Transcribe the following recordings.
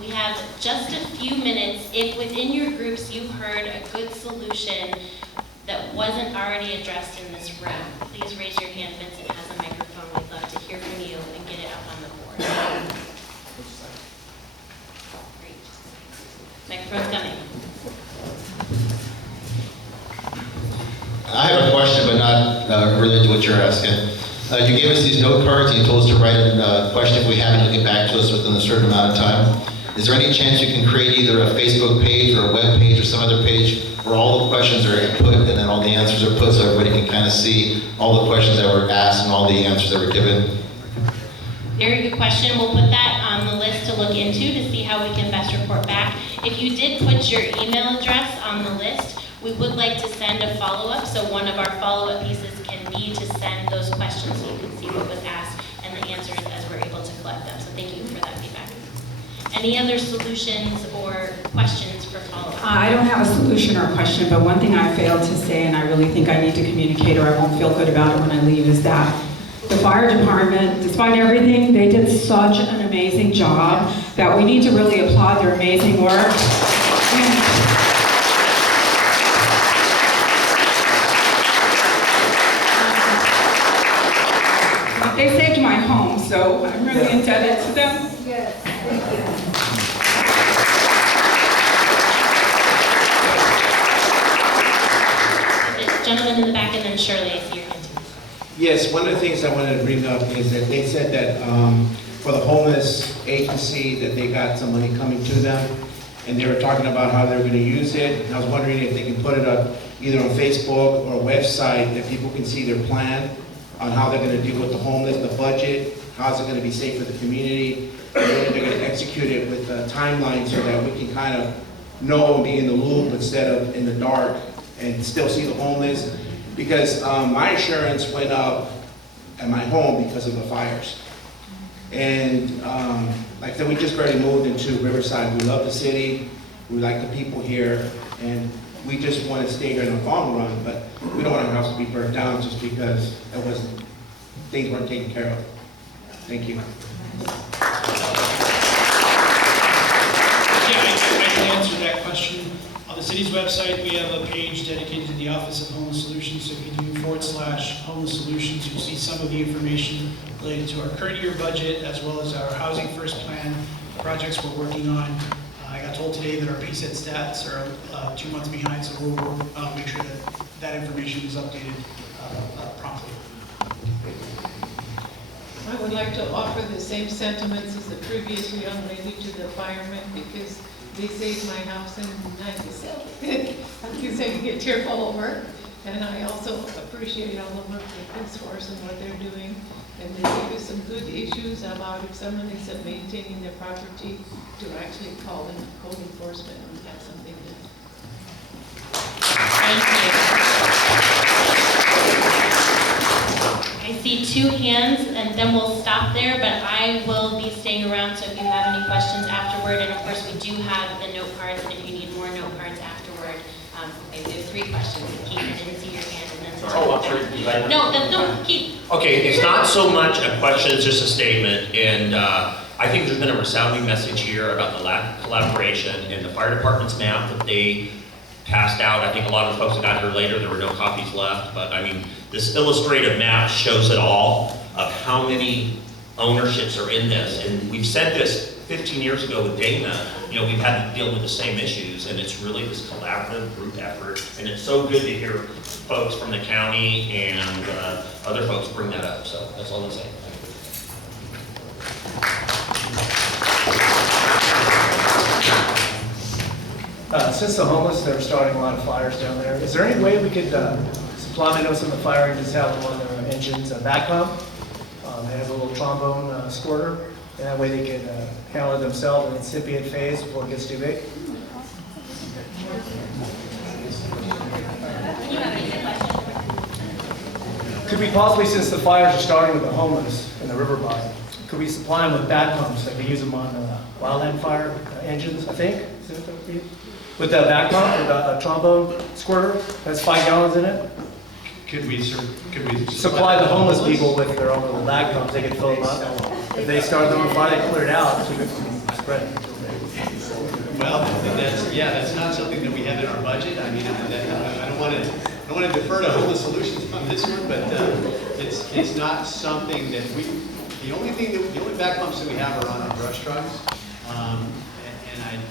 We have just a few minutes. If within your groups you heard a good solution that wasn't already addressed in this room, please raise your hand. Vincent has a microphone. We'd love to hear from you and get it up on the board. Great. Microphone's coming. I have a question, but not related to what you're asking. You gave us these note cards and you told us to write a question if we have it, you'll get back to us within a certain amount of time. Is there any chance you can create either a Facebook page or a web page or some other page where all the questions are input and then all the answers are put so everybody can kind of see all the questions that were asked and all the answers that were given? Very good question. We'll put that on the list to look into to see how we can best report back. If you did put your email address on the list, we would like to send a follow-up, so one of our follow-up pieces can be to send those questions so you can see what was asked and the answers as we're able to collect them. So thank you for that feedback. Any other solutions or questions for follow-up? I don't have a solution or a question, but one thing I failed to say, and I really think I need to communicate or I won't feel good about it when I leave, is that the fire department, despite everything, they did such an amazing job that we need to really applaud their amazing work. They saved my home, so I'm really indebted to them. Yes, thank you. The gentleman in the back and then Shirley, I see your hand. Yes, one of the things I wanted to bring up is that they said that for the homeless agency that they got some money coming to them, and they were talking about how they're going to use it. And I was wondering if they can put it up either on Facebook or a website that people can see their plan on how they're going to deal with the homeless, the budget, how's it going to be safe for the community, and whether they're going to execute it with a timeline so that we can kind of know and be in the loop instead of in the dark and still see the homeless. Because my insurance went up at my home because of the fires. And like I said, we just barely moved into Riverside. We love the city, we like the people here, and we just want to stay here in the long run, but we don't want our house to be burnt down just because things weren't taken care of. Thank you. Yeah, I can answer that question. On the city's website, we have a page dedicated to the Office of Homeless Solutions. So if you do /Homeless Solutions, you'll see some of the information related to our current year budget, as well as our Housing First Plan projects we're working on. I got told today that our PSET stats are 2 months behind, so we'll make sure that that information is updated promptly. I would like to offer the same sentiments as the previous young lady to the firemen because they saved my house in '97. Because I can get tearful over. And I also appreciate all the work of the police force and what they're doing. And they gave us some good issues about if someone isn't maintaining their property, to actually call in code enforcement and have something to do. Thank you. I see 2 hands, and then we'll stop there, but I will be staying around, so if you have any questions afterward, and of course we do have the note cards, and if you need more note cards afterward, okay, we have 3 questions. Keith, I didn't see your hand, and then... Oh, I'm sorry. No, Keith. Okay, it's not so much a question, it's just a statement, and I think there's been a resounding message here about the lack of collaboration and the fire department's map that they passed out. I think a lot of folks that got here later, there were no copies left, but I mean, this illustrative map shows it all of how many ownerships are in this, and we've said this 15 years ago with Dana, you know, we've had to deal with the same issues, and it's really this collaborative group effort, and it's so good to hear folks from the county and other folks bring that up, so that's all I'm saying. Since the homeless, they're starting a lot of fires down there, is there any way we could supply, I know some of the fire engines have them on their engines, a back pump, it has a little trombone squirter, and that way they can handle it themselves in an incipient phase before it gets too big? Could we possibly, since the fires are starting with the homeless in the river bottom, could we supply them with back pumps like we use them on wildland fire engines, I think? With that back pump, with a trombone squirter, that's 5 gallons in it? Could we Supply the homeless people with their own little back pumps, they can fill them up. If they start them on fire, they clear it out. Brett? Well, that's not something that we have in our budget. I mean, I don't want to defer to Homeless Solutions on this one, but it's not something that the only back pumps that we have are on our brush trucks. And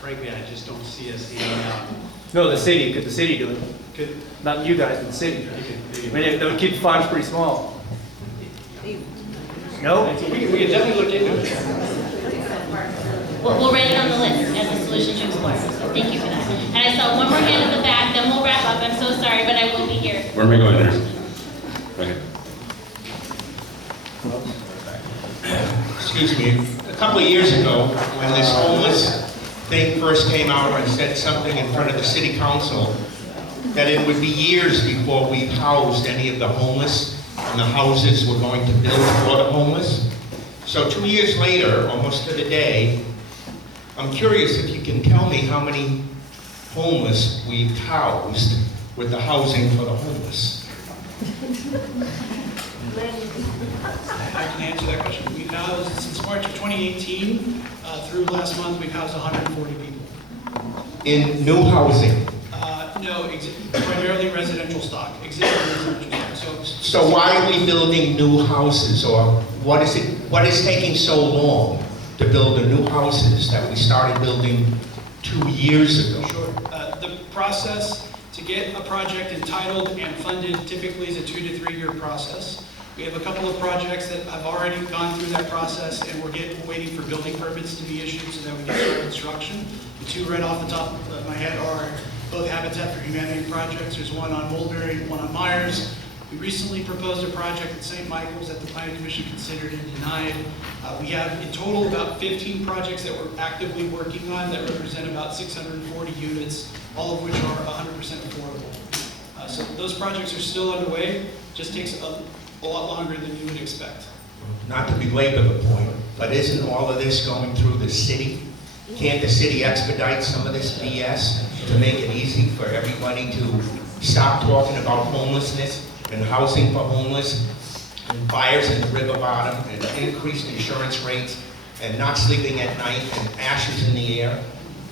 frankly, I just don't see us handing out. No, the city, could the city do it? Not you guys, but the city. I mean, the kid farm's pretty small. No? We can definitely look into it. We'll write it on the list as a solution to explore. So thank you for that. And I saw one more hand in the back, then we'll wrap up. I'm so sorry, but I will be here. Where am I going there? Go ahead. Excuse me, a couple of years ago, when this homeless thing first came out, I said something in front of the city council that it would be years before we housed any of the homeless and the houses we're going to build for the homeless. So 2 years later, almost to the day, I'm curious if you can tell me how many homeless we've housed with the housing for the homeless. I can answer that question. We've housed, since March of 2018, through last month, we've housed 140 people. In new housing. No, primarily residential stock, existing residential stock. So why are we building new houses, or what is taking so long to build the new houses that we started building 2 years ago? Sure. The process to get a project entitled and funded typically is a 2 to 3 year process. We have a couple of projects that have already gone through that process, and we're waiting for building permits to be issued so that we can start construction. The two right off the top of my head are both Habitat for Humanity projects. There's one on Mulberry and one on Myers. We recently proposed a project at St. Michael's that the Planning Commission considered and denied. We have in total about 15 projects that we're actively working on that represent about 640 units, all of which are 100% affordable. So those projects are still underway, just takes a lot longer than you would expect. Not to belabor the point, but isn't all of this going through the city? Can't the city expedite some of this BS to make it easy for everybody to stop talking about homelessness and housing for homeless and fires in the river bottom and increased insurance rates and not sleeping at night and ashes in the air?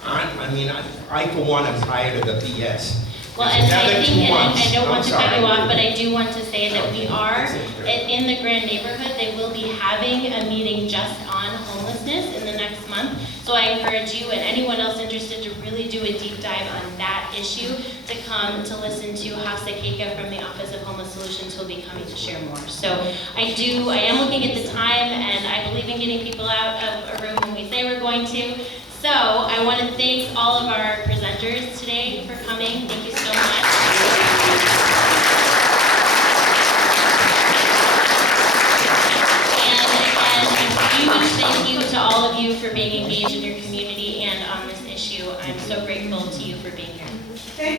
I for one am tired of the BS. Well, and I think, and I don't want to cut you off, but I do want to say that we are, in the Grand neighborhood, they will be having a meeting just on homelessness in the next month. So I encourage you and anyone else interested to really do a deep dive on that issue, to come to listen to Hafsa Keika from the Office of Homeless Solutions, who will be coming to share more. So I am looking at the time, and I believe in getting people out of a room when we say we're going to. So I want to thank all of our presenters today for coming. Thank you so much. And a huge thank you to all of you for being engaged in your community and on this issue. I'm so grateful to you for being here.